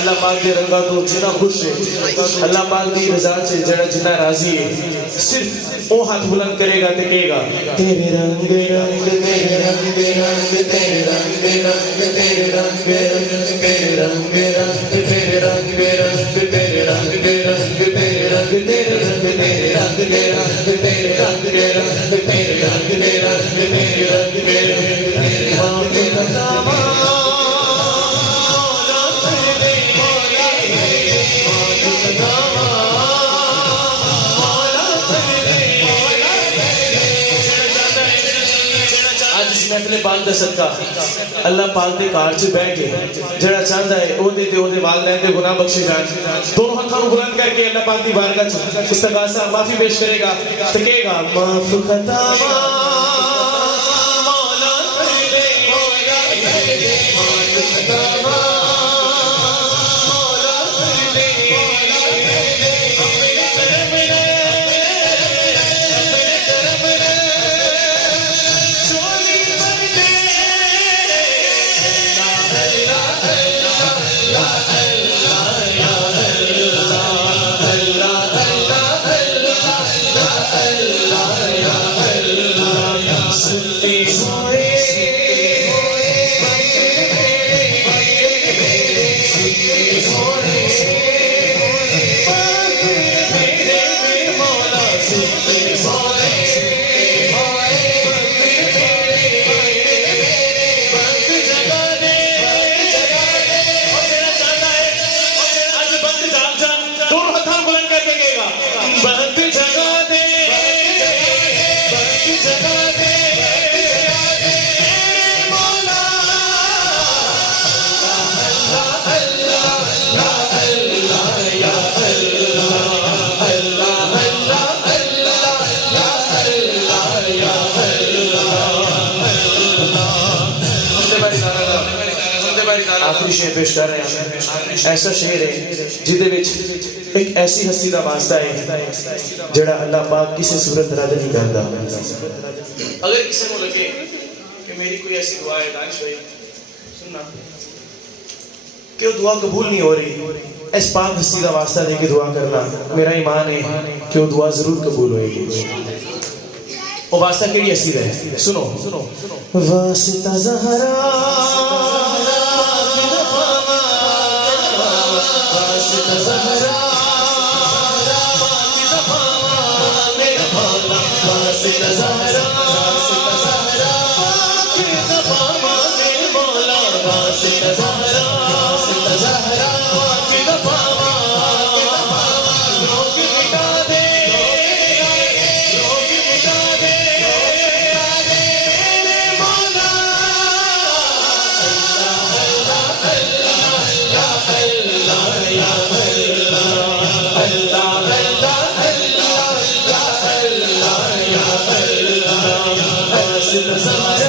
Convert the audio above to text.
अल्लाह पाक दे रंगा तो जिना खुश है, अल्लाह पाक दी रजा से जड़ा जिना राजी है, सिर्फ वो हाथ बुलंद करेगा ते कहेगा तेरे रंग रंग तेरे रंग रंग तेरे रंग रंग तेरे रंग रंग तेरे रंग रंग तेरे रंग रंग तेरे रंग रंग तेरे रंग तेरे रंग तेरे रंग रंग तेरे रंग रंग तेरे रंग रंग तेरे रंग महफिल पाक दा सदका अल्लाह पाक दे घर च बैठ के जड़ा चाहता है ओदे ते ओदे वालिदैन दे गुनाह बख्शे जान दोनों हाथों को बुलंद करके अल्लाह पाक दी बारगाह च इस्तिग़ासा माफी पेश करेगा तो कहेगा माफ खता मौला तेरे होया माफ खता आखिरी शेर पेश कर रहे हैं। ऐसा शेर है जिदे विच एक ऐसी हस्ती का वास्ता है जड़ा अल्लाह पाक किसी सूरत रद्द नहीं करता। अगर किसी को लगे कि मेरी कोई ऐसी दुआ है दानिश भाई सुनना कि वो दुआ कबूल नहीं हो रही, इस पाक हस्ती का वास्ता देके दुआ करना, मेरा ईमान है कि वो दुआ जरूर कबूल होएगी। वो वास्ता केड़ी हस्ती है सुनो सुनो वास्ता ज़हरा Zahra